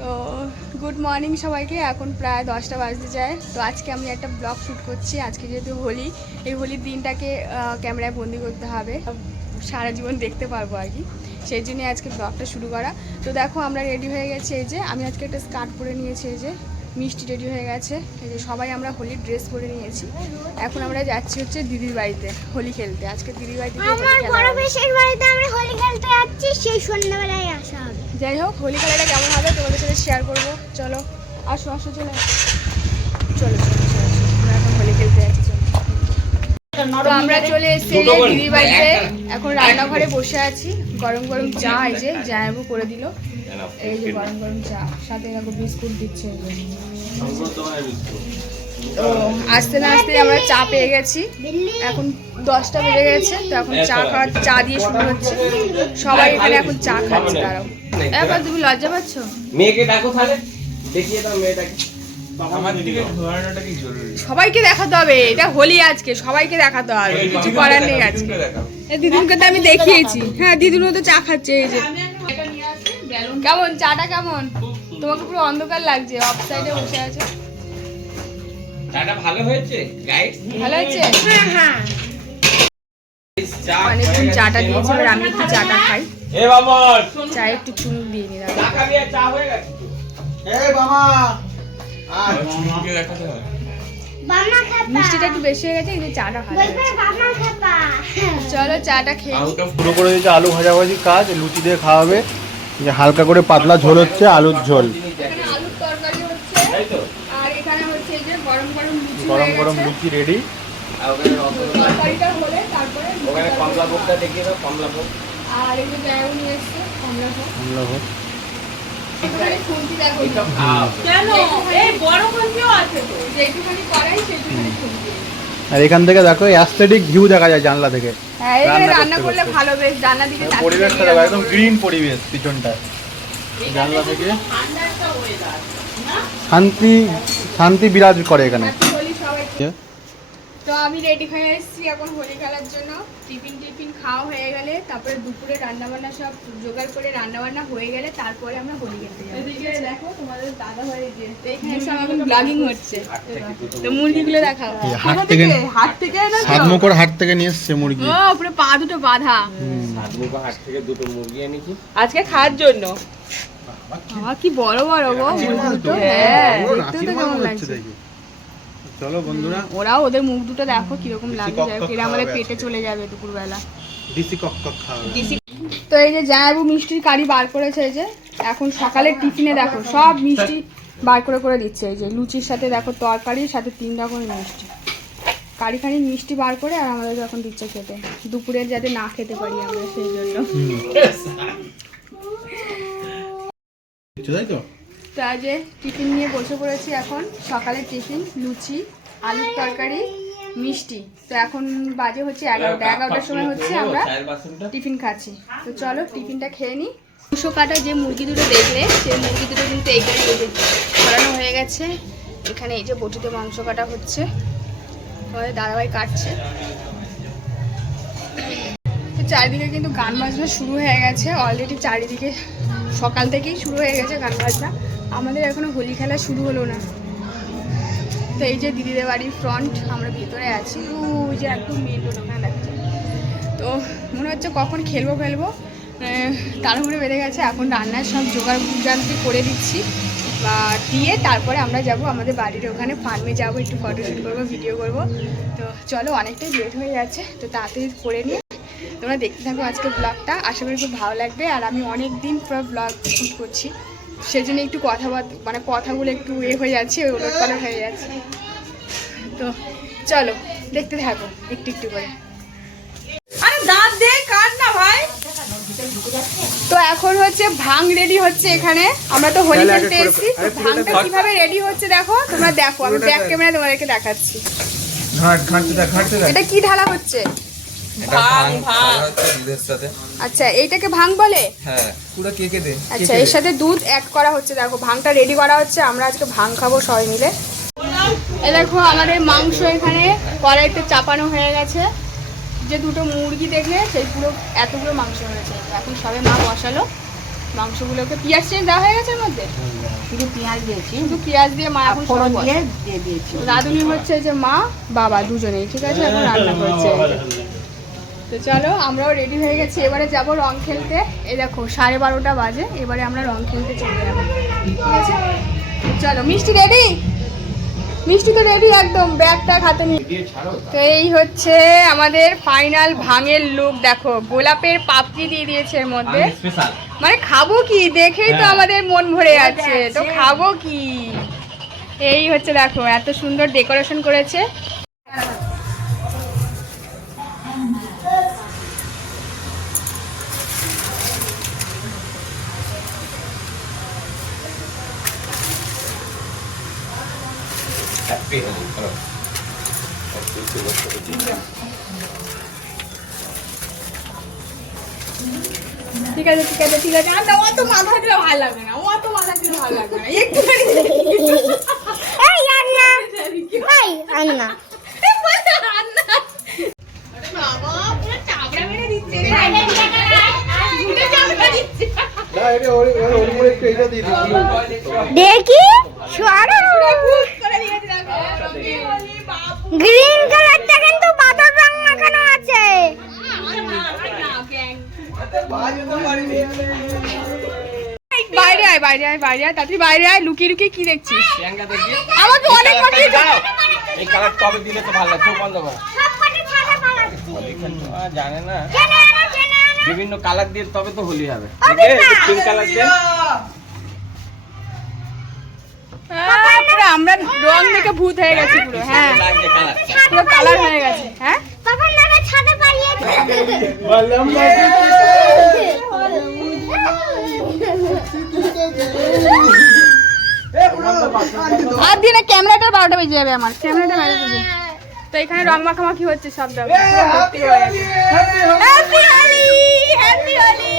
তো good morning সবাইকে। এখন প্রায় 10টা বাজতে যায়। তো আজকে আমি একটা ব্লগ শ্যুট করছি। আজকে যেহেতু হোলি, এই হোলির দিনটাকে ক্যামেরায় বন্দি করতে হবে, সারা জীবন দেখতে পারবো আর কি। সেই জন্যই আজকে ব্লগটা শুরু করা। তো দেখো আমরা রেডি হয়ে গেছি। এই যে আমি আজকে একটা স্কার্ট পরে নিয়েছি, এই যে মিষ্টি রেডি হয়ে গেছে, এই যে সবাই আমরা হোলির ড্রেস পরে নিয়েছি। এখন আমরা যাচ্ছি হচ্ছে দিদির বাড়িতে হোলি খেলতে। আজকে দিদির বাড়িতে হোলি খেলতে যাচ্ছি, সেই সন্ধ্যাবেলায় আসা হবে। যাই হোক, হোলি খেলাটা কেমন হবে তোমাদের সাথে শেয়ার করবো। চলো আসো আসো, চলে চলো চলো চলো, আমরা এখন হোলি খেলতে যাচ্ছি। তো আমরা চলে এসেছি দিদির বাড়িতে। এখন রান্নাঘরে বসে আছি। গরম গরম চা, এই যে জায়াবু করে দিল, এই যে গরম গরম চা, সাথে বিস্কুট দিচ্ছে। তো আস্তে না আস্তে আমরা চা পেয়ে গেছি। এখন 10টা বেজে গেছে। তো এখন চা দিয়ে শুরু হচ্ছে। সবাই এখানে এখন চা খাচ্ছে। তারাও এখন তুমি লজ্জা পাচ্ছ? মেয়েকে ডাকো তাহলে, দেখিয়ে দাও মেয়েটাকে। সবাইকে দেখাতে হবে, এটা হোলি আজকে, সবাইকে দেখাতে হবে, কিছু করার নেই আজকে। এই দিদুনকে তো আমি দেখিয়েছি। হ্যাঁ, দিদুনও তো চা খাচ্ছে। এই যে কেমন চাটা কেমন? তোমাকে পুরো অন্ধকার লাগছে, অফ সাইডে বসে আছো। চাটা ভালো হয়েছে গাইস? ভালো হয়েছে? হ্যাঁ। অনেকক্ষণ চাটা দিয়েছে, এবার আমি একটু চাটা খাই। এ বামন, চা একটু চুমুক দিয়ে নিলাম। চা খাবি? চা হয়ে গেছে তো। এ বাবা, আর চুমুকে দেখাতে হবে। মিষ্টিটা একটু বেশি হয়ে গেছে, কিন্তু চাটা ভালো হয়েছে। চলো চাটা খেয়ে নিই। শুরু করে দিয়েছে আলু ভাজাভাজি কাজ, লুচি দিয়ে খাওয়াবে। যে হালকা করে পাতলা ঝোল হচ্ছে, আলুর ঝোল। এখানে আলুর তরকারি হচ্ছে, তাই তো? আর এখানে হচ্ছে এই যে গরম গরম লুচি গরম হয়ে গরম গেছে। লুচি রেডি। আর ওখানে রসগোল্লা, তরকারিটা হলে তারপরে ওখানে কমলা ভোগটা দেখিয়ে দাও, কমলা ভোগ। আর এই যে জায়গা নিয়ে এসছে কমলা ভোগ। আমরা হোক। একটুখানি খুন্তি দেখো, এইসব খাও। কেন এই বড় খুন্তিও আছে তো, যেটুখানি করাই সেটুখানি খুন্তি। আর এখান থেকে দেখো অ্যাস্থেটিক ভিউ দেখা যায় জানলা থেকে। হ্যাঁ, এখানে রান্না রান্না করলে করতে ভালো, বেশ জানলা দিকে তাকিয়ে পরিবেশটা দেখো, একদম গ্রিন পরিবেশ পিছনটা। জানলা থেকে শান্তি শান্তি বিরাজ করে এখানে। হোলি সবাই। তো আমি রেডি হয়ে এসেছি এখন হোলি খেলার জন্য। টিফিন খাওয়া হয়ে গেলে, তারপরে দুপুরে রান্নাবান্না সব জোগাড় করে রান্নাবান্না হয়ে গেলে তারপরে আমরা হোলি খেলতে যাবো। এদিকে দেখো তোমাদের দাদা ভাই, যে এখানে সব এখন ব্লগিং হচ্ছে। তো মুরগিগুলো দেখাও। হাট থেকে এনেছো? সাতমুখর হাট থেকে নিয়ে এসছে মুরগি। ও পুরো পা দুটো বাঁধা। সাতমুখো হাট থেকে দুটো মুরগি এনেছি আজকে খাওয়ার জন্য। বাবা কি বড় বড় গো মুরগি তো। হ্যাঁ, দেখতে তো কেমন লাগছে। চলো বন্ধুরা, ওরাও ওদের মুখ দুটো দেখো কিরকম লাগছে। কক কক এরা আমাদের খাওয়াবে পেটে চলে যাবে দুপুরবেলা। দিশি কক কক খাওয়া। তো এই যে জায়াবু মিষ্টির কারি বার করেছে। এই যে এখন সকালের টিফিনে দেখো সব মিষ্টি বার করে করে দিচ্ছে। এই যে লুচির সাথে দেখো তরকারির সাথে 3 রকমের মিষ্টি, কারি মিষ্টি বার করে আর আমাদের এখন দিচ্ছে খেতে। দুপুরের যাতে না খেতে পারি আমরা, সেই জন্য। তাই তো। তো আজ টিফিন নিয়ে বসে পড়েছি। এখন সকালের টিফিন লুচি, আলুর তরকারি, মিষ্টি। তো এখন বাজে হচ্ছে 11টার সময় হচ্ছে আমরা টিফিন খাচ্ছি। তো চলো টিফিনটা খেয়ে নিই। মাংস কাটা যে মুরগি দুটো দেখলে, সেই মুরগি দুটো কিন্তু এইখানে ছড়ানো হয়ে গেছে। এখানে এই যে বটিতে মাংস কাটা হচ্ছে, আমাদের দাদাভাই কাটছে। তো চারিদিকে কিন্তু গান বাজনা শুরু হয়ে গেছে অলরেডি। চারিদিকে সকাল থেকেই শুরু হয়ে গেছে গান বাজনা। আমাদের এখনো হোলি খেলা শুরু হলো না। তো এই যে দিদিদের বাড়ির ফ্রন্ট, আমরা ভিতরে আছি। ওই যে একদম মেন রোড ওখানে দেখছি। তো মনে হচ্ছে কখন খেলবো তাড়াহুড়ো বেড়ে গেছে। এখন রান্নার সব জোগাড় জানতে করে দিচ্ছি বা দিয়ে তারপরে আমরা যাব আমাদের বাড়ির ওখানে ফার্মে যাব, একটু ফটোশ্যুট করবো, ভিডিও করব। তো চলো, অনেকটাই লেট হয়ে যাচ্ছে, তো তাড়াতাড়ি করে নিয়ে তোমরা দেখতে থাকো আজকে ব্লগটা। আশা করি খুব ভালো লাগবে। আর আমি অনেক দিন পর ব্লগ শ্যুট করছি, সেজন্য একটু কথাগুলো একটু হয়ে যাচ্ছে, ওলটপালট হয়ে যাচ্ছে। তো চলো দেখতে থাকো একটু একটু করে। আরে দাঁত দে, কাট না ভাই। তো এখন হচ্ছে ভাং রেডি হচ্ছে এখানে। আমরা তো হোলি খেলতে এসেছি, ভাংটা কিভাবে রেডি হচ্ছে দেখো তোমরা। দেখো আমি ব্যাক ক্যামেরা তোমাদেরকে দেখাচ্ছি। এটা কি ঢালা হচ্ছে? আচ্ছা, এইটাকে ভাং বলে? হ্যাঁ, পুরো কেকে দে। আচ্ছা, এর সাথে দুধ অ্যাড করা হচ্ছে। দেখো ভাংটা রেডি করা হচ্ছে। আমরা আজকে ভাং খাবো সবাই মিলে। এই দেখো আমাদের মাংস এখানে কড়াইতে চাপানো হয়ে গেছে। যে দুটো মুরগি দেখলে সেই পুরো এতগুলো মাংস হয়েছে। এখন সবে মা বসালো। মাংসগুলোকে পেঁয়াজ টেয়াজ দেওয়া হয়ে গেছে এর মধ্যে, শুধু পেঁয়াজ দিয়েছি, শুধু পেঁয়াজ দিয়ে মা এখন ফোড়ন সব দিয়ে দিয়ে দিয়েছি। রাঁধুনি হচ্ছে যে মা বাবা দুজনেই, ঠিক আছে, এখন রান্না করছে। তো চলো আমরাও রেডি হয়ে গেছি, এবারে যাব রং খেলতে। এই দেখো 12:30 বাজে, এবারে আমরা রং খেলতে চলে যাবো, ঠিক আছে। চলো মিষ্টি রেডি, মিষ্টি তো রেডি একদম, ব্যাগটা হাতে নিয়ে। তো এই হচ্ছে আমাদের ফাইনাল ভাঙের লুক, দেখো গোলাপের পাপড়ি দিয়ে দিয়েছে এর মধ্যে, মানে খাবো কি দেখেই তো আমাদের মন ভরে যাচ্ছে, তো খাবো কি। এই হচ্ছে দেখো এত সুন্দর ডেকোরেশন করেছে। ঠিক আছে ঠিক আছে ঠিক আছে, আর না অত মাথা দিলে ভালো লাগবে না, অত মাথা দিলে ভালো লাগবে না, একটুখানি এই আন্না এই আন্না বাবা পুরো চাবড়া মেরে দিচ্ছে রে, পুরো চাবড়া দিচ্ছে। না এটা ওর উপরে একটু এটা দিয়ে দিচ্ছি। দেখি সরো করে দিয়েছে দেখো, রঙিন বাবু। গ্রিন কালারটা কিন্তু বাদর রং মাখানো আছে। বাইরে আয় বাইরে আয় বাইরে আয়, তাড়াতাড়ি বাইরে আয়, লুকিয়ে লুকিয়ে কি দেখছিস? আমাকে অনেক পাঠিয়ে এই কালার তবে দিলে তো ভালো লাগছে, বন্ধ কর। সবকটা ছাড়া পালা জানে না চেনে আনা বিভিন্ন কালার দিয়ে তবে তো হোলি হবে। পিঙ্ক কালার দিয়ে পুরো আমরা রং মেখে ভূত হয়ে গেছি পুরো, হ্যাঁ লাগছে কালার। পুরো কালার হয়ে গেছে, হ্যাঁ তখন নামে ছাদে পালিয়ে বললাম না আর দিয়ে না ক্যামেরাটা 12টা বেজে যাবে, আমার ক্যামেরাটা বেজে যাবে। তো এখানে রং মাখামাখি হচ্ছে সব দাম। Happy Holi happy Holi happy Holi.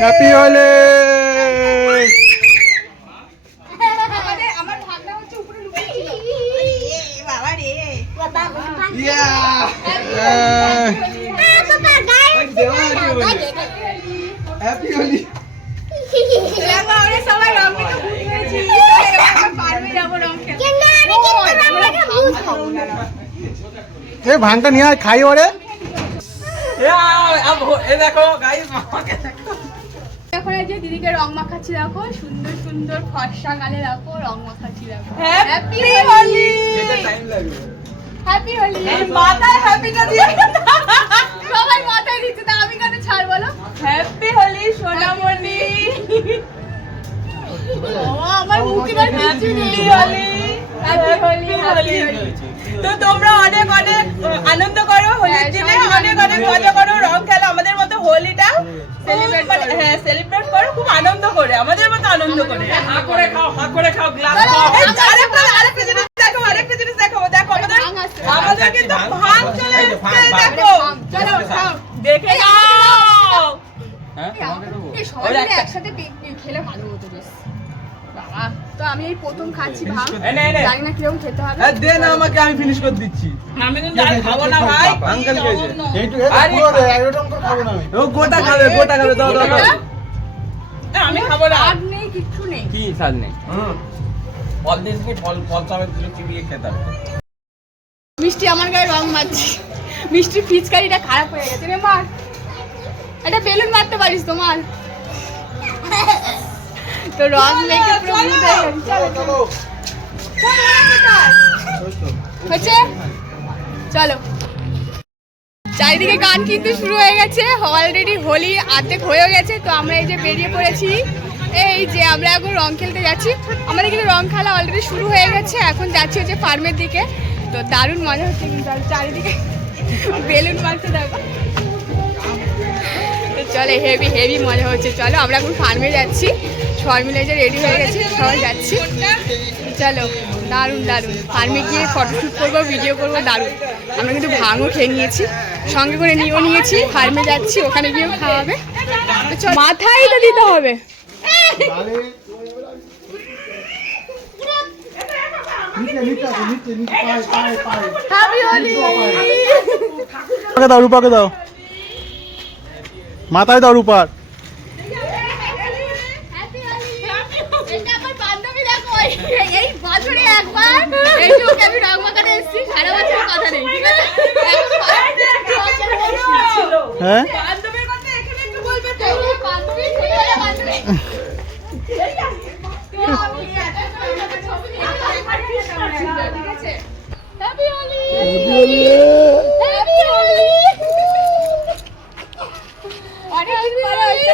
Happy Holi. আমার ভাগনা হচ্ছে উপরে লুকিয়ে ছিল। বাবা রে বাবা হ্যাপি হোলি। দেখো আমরা সবাই রং মেখে ভূত হয়েছি, আমরা পারবে যাবো রং খেলতে। এ ভাঙটা নিয়ে আয়, খাই ওরে। এখন এই যে দিদিকে রং মাখাচ্ছি, দেখো সুন্দর সুন্দর ফর্সা গালে দেখো রং মাখাচ্ছি, দেখো হ্যাপি হোলি হ্যাপি হোলি। মাথায় হ্যাপিটা দিয়ে সবাই মাথায় দিচ্ছে, তা আমি কেন ছাড় বলো? হ্যাপি হোলি সোনামণি। ও আমার মুখে আর কিছু নেই। Happy Holi happy Holi. তো তোমরা অনেক অনেক আনন্দ করো হোলির দিনে, অনেক অনেক মজা করো, রং খেলো, আমাদের মতো হোলিটা সেলিব্রেট করো খুব আনন্দ করে, আমাদের মতো আনন্দ করে। হা করে খাও গ্লাস খাও। আরেকটা জিনিস দেখো, আরেকটা জিনিস দেখো, দেখো আমাদের কিন্তু ভাঙ চলে এসেছে, দেখো চলো খাও দেখে নাও। হ্যাঁ তোমাকে দেবো। এই সবাই মিলে একসাথে খেলে ভালো হতো বেশ। বাবা তো আমি এই প্রথম খাচ্ছি ভাঙ, জানি না কিরকম খেতে হবে। দে না আমাকে, আমি ফিনিশ করে দিচ্ছি। আমি কিন্তু আর খাবো না ভাই। আঙ্কেল খেয়েছে। এইটুকু পুরো দে, এরকম করে খাবো না আমি। ও গোটা খাবে, গোটা খাবে, দাও দাও দাও। আমি খাবো না। আর নেই কিচ্ছু নেই। কি স্বাদ নেই? ফল দিস নি, ফল ফল তবে দিলে চিবিয়ে খেতে হবে। মিষ্টি আমার গায়ে রং মারছি, মিষ্টির পিচকারিটা খারাপ হয়ে গেছে রে মার, এটা বেলুন মারতে পারিস তো মার। তো রং মেখে পুরো ভূত হয়ে গেছি। চলো চলো হচ্ছে, চলো। চারিদিকে গান কিন্তু শুরু হয়ে গেছে, অলরেডি হোলি অর্ধেক হয়ে গেছে। তো আমরা এই যে বেরিয়ে পড়েছি, এই যে আমরা এখন রং খেলতে যাচ্ছি। আমাদের কিন্তু রং খেলা অলরেডি শুরু হয়ে গেছে, এখন যাচ্ছি হচ্ছে ফার্মের দিকে। তো দারুণ মজা হচ্ছে কিন্তু, আর চারিদিকে বেলুন মারতে দেখো। তো চলে হেভি হেভি মজা হচ্ছে। চলো আমরা এখন ফার্মে যাচ্ছি, সবাই মিলে যে রেডি হয়ে গেছি, সবাই যাচ্ছি। চলো দারুণ দারুণ, ফার্মে গিয়ে ফটোশ্যুট করবো, ভিডিও করবো, দারুণ। আমরা কিন্তু ভাঙও খেয়ে নিয়েছি, সঙ্গে করে নিয়েও নিয়েছি, ফার্মে যাচ্ছি, ওখানে গিয়েও খাওয়াবে। তো চল, মাথায় তো দিতে হবে। রূপাকে দাও, রূপাকে দাও। মাথায় দাও রূপার। এটা আমার বান্ধবী দেখো এই বছরে একবার এইটুকু আমি রং মাখাতে এসেছি, সারা বছর কথা নেই, ঠিক আছে? হ্যাঁ বান্ধবীর কথা এখানে একটু বলবে তো। বান্ধবী ছেলেবেলা বান্ধবী ঠিক আছে। Happy Holi, happy Holi. অনেকদিন পরে আমি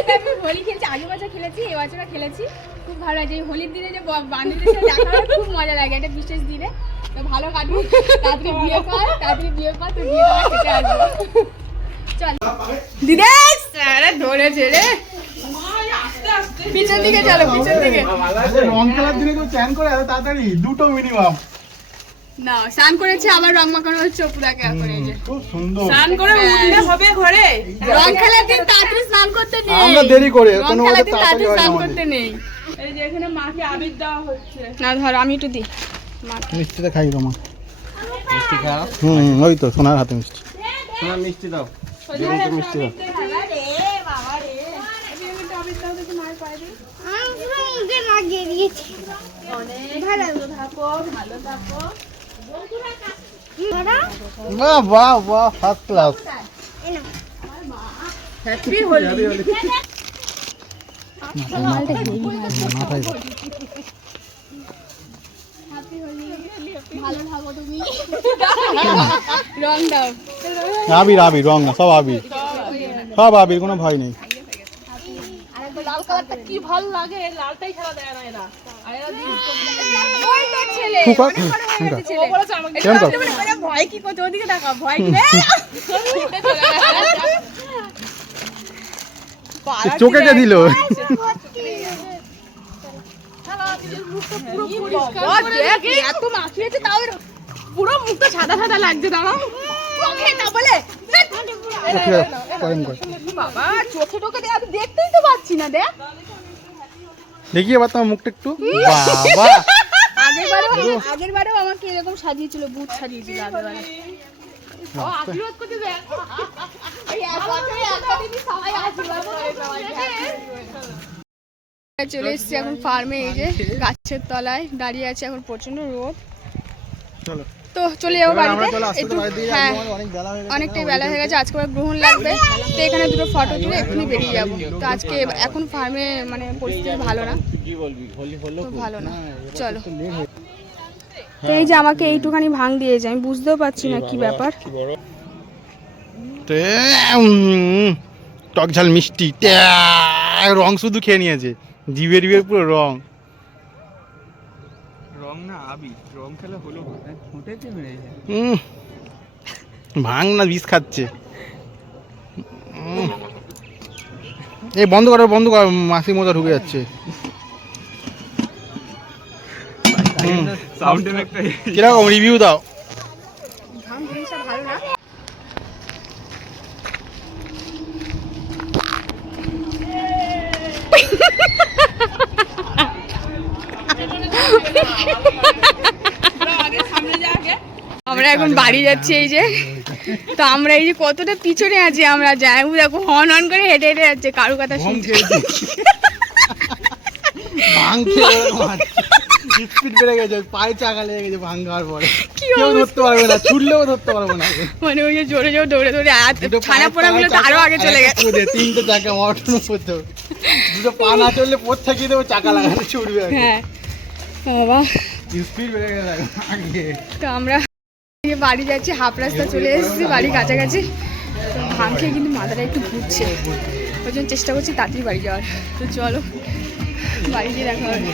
হোলি খেলছি, আগের বছর খেলেছি, এবছরও খেলেছি, খুব ভালো লাগছে। এই হোলির দিনে যে বান্ধবীদের সাথে দেখা হয় খুব মজা লাগে, একটা বিশেষ দিনে। তো ভালো কাটুক, তাড়াতাড়ি বিয়ে কর, তাড়াতাড়ি বিয়ে কর, তো বিয়ে করে খেতে আসবো। চল দিদি, আরে ধরেছে রে, পিছন দিকে চলো, পিছন দিকে। রং খেলার দিনে কেউ চ্যান করে এত তাড়াতাড়ি? দুটো মিনিমাম। না স্নান করেছে, আবার রং মাখানো হচ্ছে পুরাকে এখন। এই যে খুব সুন্দর। স্নান করে উঠলে হবে ঘরে। রং খেলার দিন তাড়াতাড়ি স্নান করতে নেই, আমরা দেরি করে, রং কোনো খেলার মতে দিন তাড়াতাড়ি তাড়াতাড়ি হয় না স্নান আমাদের। করতে নেই। এই যে এখানে মাকে আবির দেওয়া হচ্ছে। না ধর আমি একটু দিই। মিষ্টিটা খাই তোমার। মিষ্টি খাও, ওই তো সোনার হাতে মিষ্টি। তোমার মিষ্টি দাও। মিষ্টি দাও। মুখে লাগিয়ে দিয়েছি। বাহ বাহ বাহ, ফার্স্ট ক্লাস। হ্যাপি হোলি। মাথায় দাও। ভালো থাকো তুমি। রং দাও। আবির আবির, রং না, সব আবির, সব আবির, কোনো ভয় নেই। লাল কালারটা কি ভালো লাগে, লালটাই খেলা দেয় না এরা। আর এরা ওই তো ছেলে, ফুকা, অনেক বড় হয়ে গেছে ছেলে। বলেছে আমাকে কেমন কর? বলে, ভয় কি করছে, ওদিকে তাকা, ভয় কি রে? চোখে কে দিল? বাবা, দেখ, এত মাখিয়েছে, তাও পুরো মুখটা সাদা সাদা লাগছে। দাঁড়াও, চোখে না বলে, করেন কর। বাবা চোখে টোকে দিয়ে আমি দেখতেই তো পাচ্ছি না। দেখ দেখি এবার তোমার মুখটা একটু। বাবা, আগেরবারেও আমাকে এরকম সাজিয়েছিল, বুট সাজিয়েছিল আগেরবারে। ও আশীর্বাদ করতে দেখ, এই এক বছরে একটা দিনই সবাই আশীর্বাদ করে সবাইকে। চলে এসেছি এখন ফার্মে, এই যে গাছের তলায় দাঁড়িয়ে আছে, এখন প্রচন্ড রোদ। চলো তো চলে যাবো এবার আমরা বাড়িতে চলে আসতে একটু। বাড়ি দিয়ে হ্যাঁ, অনেক বেলা হয়ে গেছে। অনেকটাই বেলা হয়ে গেছে, আজকে আবার গ্রহণ লাগবে, তো এখানে দুটো ফটো তুলে এক্ষুনি বেরিয়ে যাবো। তো আজকে এখন ফার্মে মানে পরিস্থিতি ভালো না, কি বলবি, হোলি হলো তো ভালো না। চলো, তো এই যে আমাকে এইটুখানি ভাঙ দিয়েছে, আমি বুঝতেও পারছি না কি ব্যাপার। টক ঝাল মিষ্টি, রং শুধু খেয়ে নিয়েছে, জিভের পুরো রং। রং না আবির, রং খেলা হলো ঠোঁটেতে মেরেছে। ভাঙ না, বিষ খাচ্ছে। এই বন্ধ করো, বন্ধ করো, মাসি মোজা ঢুকে যাচ্ছে। Sound effect. কিরকম রিভিউ দাও? ভাঙ জিনিসটা ভালো না। আমরা এখন বাড়ি যাচ্ছি, এই যে তো আমরা এই যে কতটা পিছনে আছি, আমরা যাই দেখো হন হন করে হেঁটে হেঁটে যাচ্ছে, কারু কথা শুনছি। ভাঙ খেয়ে স্পিড বেড়ে গেছে, পায়ে চাকা লেগে গেছে ভাঙ খাওয়ার পরে। কি কেউ অবস্থা? ধরতে পারবে না, ছুটলেও ধরতে পারবো না। মানে ওই যে জোরে জোরে দৌড়ে দৌড়ে ছানা পোনা গুলো তো আরো আগে চলে গেছে। তিনটে চাকা মটন পড়তে, দুটো পা না চললে পথ থাকিয়ে দেবো, চাকা লাগাতে ছুটবে। হ্যাঁ বাবা, স্পিড বেড়ে গেছে আগে। তো আমরা এই যে বাড়ি যাচ্ছি, হাফ রাস্তা চলে এসেছি, বাড়ি কাছাকাছি। তো ভাঙ খেয়ে কিন্তু মাথাটা একটু ঘুরছে, ওই জন্য চেষ্টা করছি তাড়াতাড়ি বাড়ি যাওয়ার। তো চলো বাড়ি গিয়ে দেখা হবে।